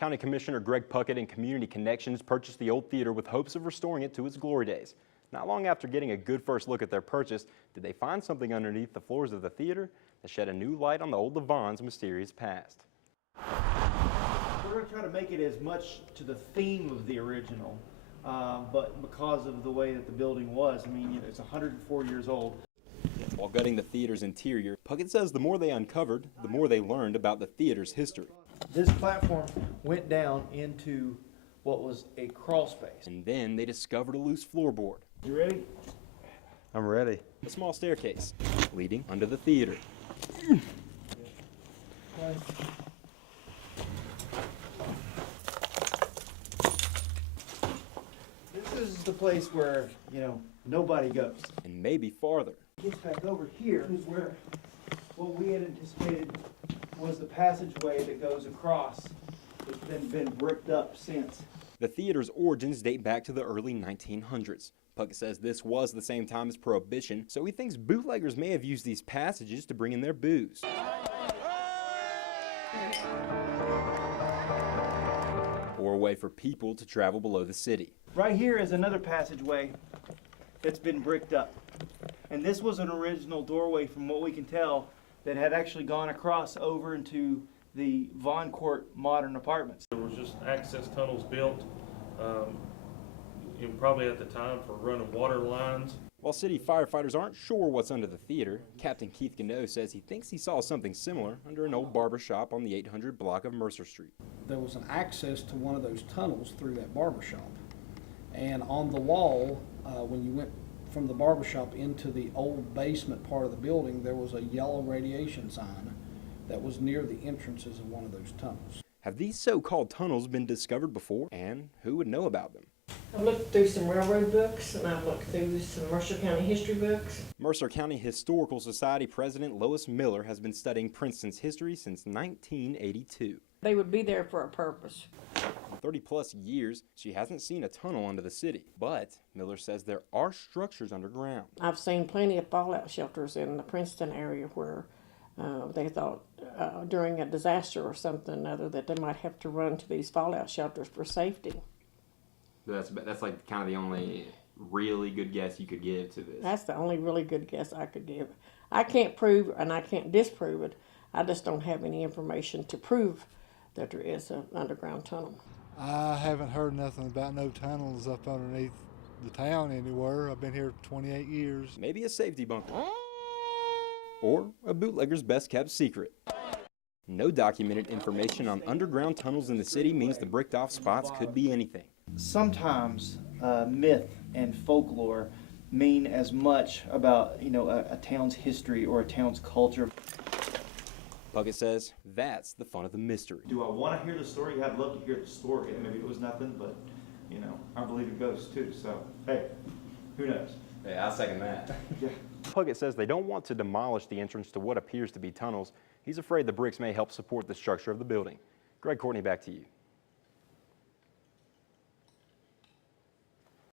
County Commissioner Greg Puckett and Community Connections purchased the old theater with hopes of restoring it to its glory days. Not long after getting a good first look at their purchase, did they find something underneath the floors of the theater that shed a new light on the old Levon's mysterious past. We're going to try to make it as much to the theme of the original, but because of the way that the building was, I mean, it's 104 years old. While gutting the theater's interior, Puckett says the more they uncovered, the more they learned about the theater's history. This platform went down into what was a crawl space. And then they discovered a loose floorboard. You ready? I'm ready. A small staircase leading under the theater. This is the place where, nobody goes. And maybe farther. Gets back over here is where what we had anticipated was the passageway that goes across. It's been bricked up since. The theater's origins date back to the early 1900s. Puckett says this was the same time as Prohibition, so he thinks bootleggers may have used these passages to bring in their booze. Or a way for people to travel below the city. Right here is another passageway that's been bricked up. And this was an original doorway, from what we can tell, that had actually gone across over into the Von Court modern apartments. There was just access tunnels built, probably at the time for running water lines. While city firefighters aren't sure what's under the theater, Captain Keith Gano says he thinks he saw something similar under an old barber shop on the 800 block of Mercer Street. There was an access to one of those tunnels through that barber shop. And on the wall, when you went from the barber shop into the old basement part of the building, there was a yellow radiation sign that was near the entrances of one of those tunnels. Have these so-called tunnels been discovered before? And who would know about them? I've looked through some railroad books, and I've looked through some Mercer County history books. Mercer County Historical Society President Lois Miller has been studying Princeton's history since 1982. They would be there for a purpose. In 30-plus years, she hasn't seen a tunnel under the city. But Miller says there are structures underground. I've seen plenty of fallout shelters in the Princeton area where they thought during a disaster or something or other that they might have to run to these fallout shelters for safety. That's like kind of the only really good guess you could give to this. That's the only really good guess I could give. I can't prove and I can't disprove it. I just don't have any information to prove that there is an underground tunnel. I haven't heard nothing about no tunnels up underneath the town anywhere. I've been here 28 years. Maybe a safety bunker. Or a bootlegger's best-kept secret. No documented information on underground tunnels in the city means the bricked-off spots could be anything. Sometimes myth and folklore mean as much about a town's history or a town's culture. Puckett says that's the fun of the mystery. Do I want to hear the story? I'd love to hear the story. Maybe it was nothing, but I believe it goes too. So hey, who knows? Hey, I'll second that. Yeah. Puckett says they don't want to demolish the entrance to what appears to be tunnels. He's afraid the bricks may help support the structure of the building. Greg Courtney, back to you.